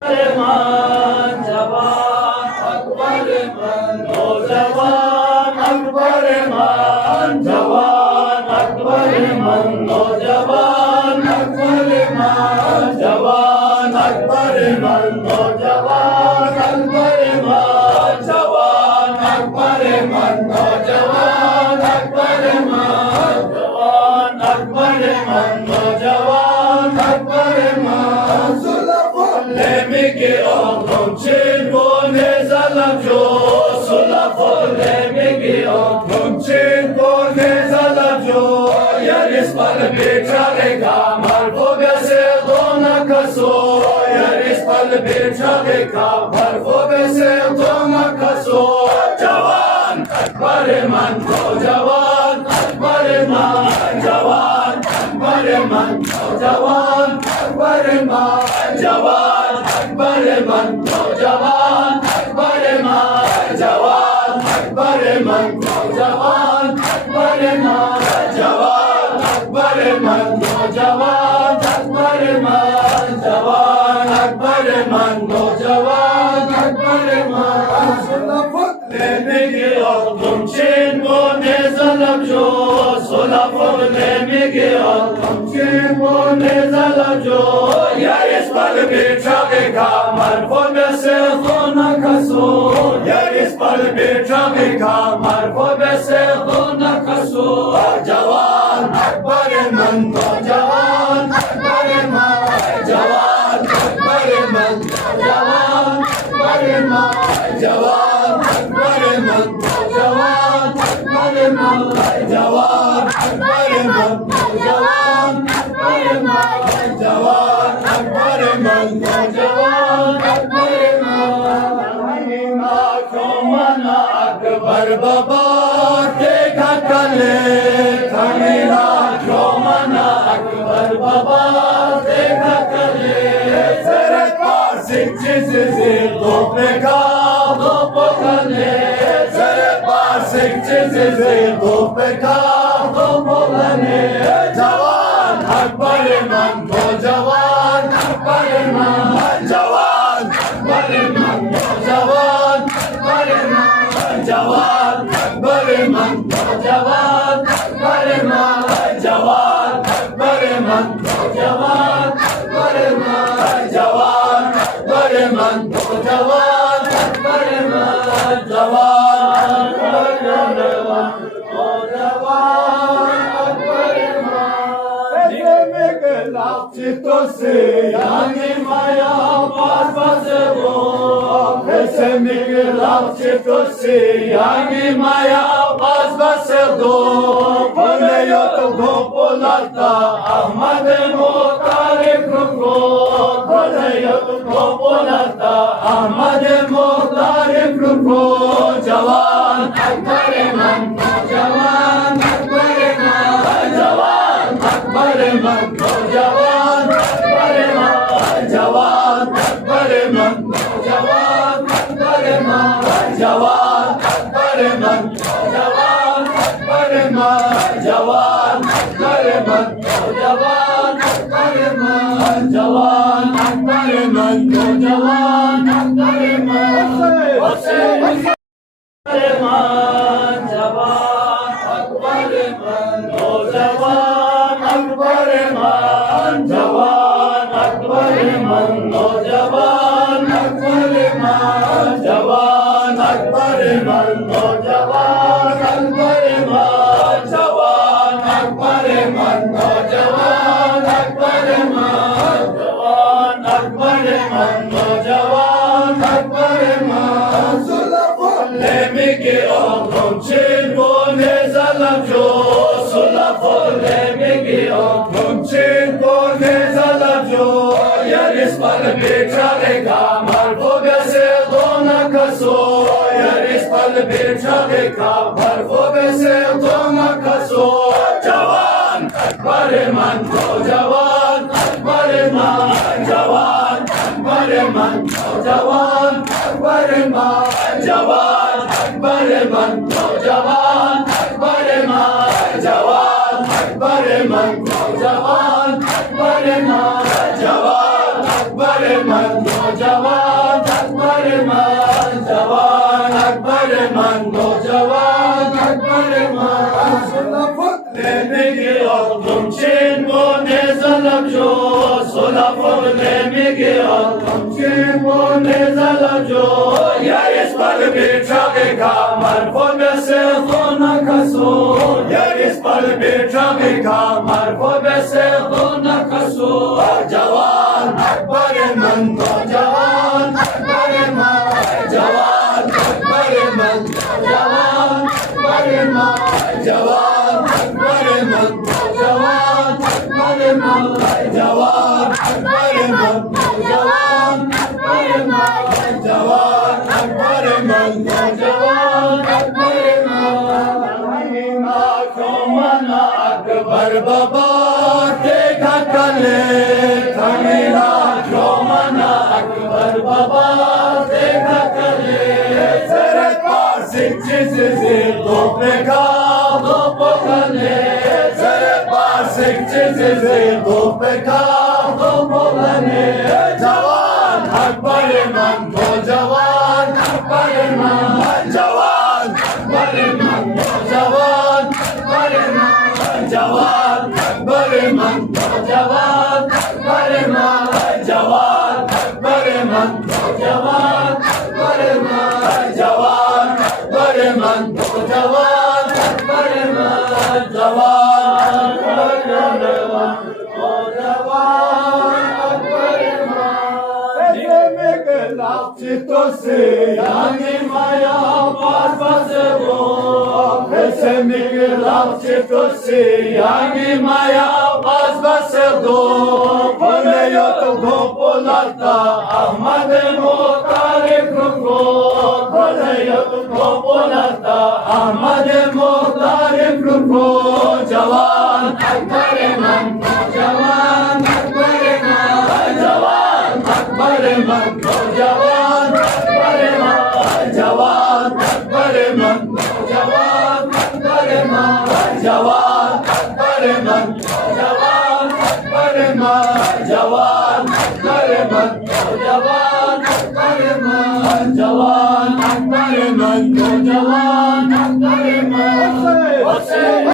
man, Jawan, Akbar man, oh Jawan, Akbar man, Jawan, Akbar man, oh Jawan, Akbar man, Jawan, Akbar man, oh Jawan, Akbar man, Jawan, Akbar man, oh Jawan, Akbar man, Jawan, Akbar man, oh Jawan, Akbar man. Lemigi okum chin bone zalam jo sulafo lemigi okum chin bone zalam jo yaris pal bichare kamar foga se dona kaso yaris pal bichare kamar foga se dona kaso jawan akbar man ko jawan akbar man jawan akbar man ko jawan akbar man jawan Akbar man, Jawan, Akbar man, Jawan, Akbar man, Jawan, Akbar man, Jawan, Akbar man, Jawan, Akbar man, Jawan, Akbar man, Jawan, Akbar man. Sulafot lemigi okum chin bone zalam jo, Sulafot lemigi okum chin bone zalam jo. Yaris pal bichare kamar foga se dona kaso yaris pal bichare kamar foga se dona kaso jawan akbar man jawan akbar man jawan akbar man jawan akbar man jawan akbar man jawan akbar man jawan akbar man jawan akbar man jawan akbar man jawan akbar man Mahima komana akbar baba dekha kale Mahima komana akbar baba dekha kale Tere pasik chizi tope ka topo kale Tere pasik chizi tope ka topo kale Jawan akbar man jawan akbar man jawan akbar man jawan akbar man jawan akbar man jawan akbar man jawan akbar man jawan akbar man jawan akbar man jawan akbar man jawan Chito se yani maya pasbo ese migla chito se yani maya pasbo pone yo to gopolata ahmad motare krungo pone yo to gopolata ahmad motare krungo jawan akbar man jawan akbar man jawan akbar man jawan akbar man jawan akbar man jawan akbar man jawan akbar man jawan akbar man jawan akbar man jawan akbar man jawan akbar man jawan akbar man man jawan akbar man jawan akbar man jawan akbar man jawan akbar man jawan akbar man jawan akbar man jawan akbar man jawan akbar man jawan akbar man jawan akbar man sulafot lemigi okum chin bone zalam jo sulafot lemigi okum chin bone zalam jo yaris pal bichare kamar foga se dona kaso yaris pal bichare kamar foga se dona kaso jawan akbar man jawan akbar man jawan akbar man jawan akbar man jawan akbar man jawan akbar man jawan akbar man jawan akbar man jawan akbar man jawan Cimbone zalajo, yaris palbicha vika, marfobe se zona kaso, yaris palbicha vika, marfobe se zona kaso. Jawan akbare man, jawan akbare man, jawan akbare man, jawan akbare man, jawan akbare man, jawan akbare man, jawan akbare man, jawan akbare man, jawan akbare man, jawan akbare man. Mahima komana akbar baba dekha kale, Mahima komana akbar baba dekha kale. Zere pasik chizizi topeka topokane, zere pasik chizizi topeka topokane. Jawan akbare man, jawan akbare man, jawan akbare man, jawan akbare man, jawan akbare man, jawan akbare man, jawan akbare man, jawan akbare man, jawan akbare man, jawan akbare man, jawan akbare man, jawan akbare man. Dime lapchito se yani maya pasvasebo, Esemi lapchito se yani maya pasvasebo. Kole yoto gopolata Ahmade Mohtare Kruko, kole yoto gopolata Ahmade Mohtare Kruko. Jawan akbare man, jawan akbare man, jawan akbare man, jawan akbare man, jawan akbare man, jawan akbare man, jawan akbare man, jawan akbare man, jawan akbare man, jawan akbare man, jawan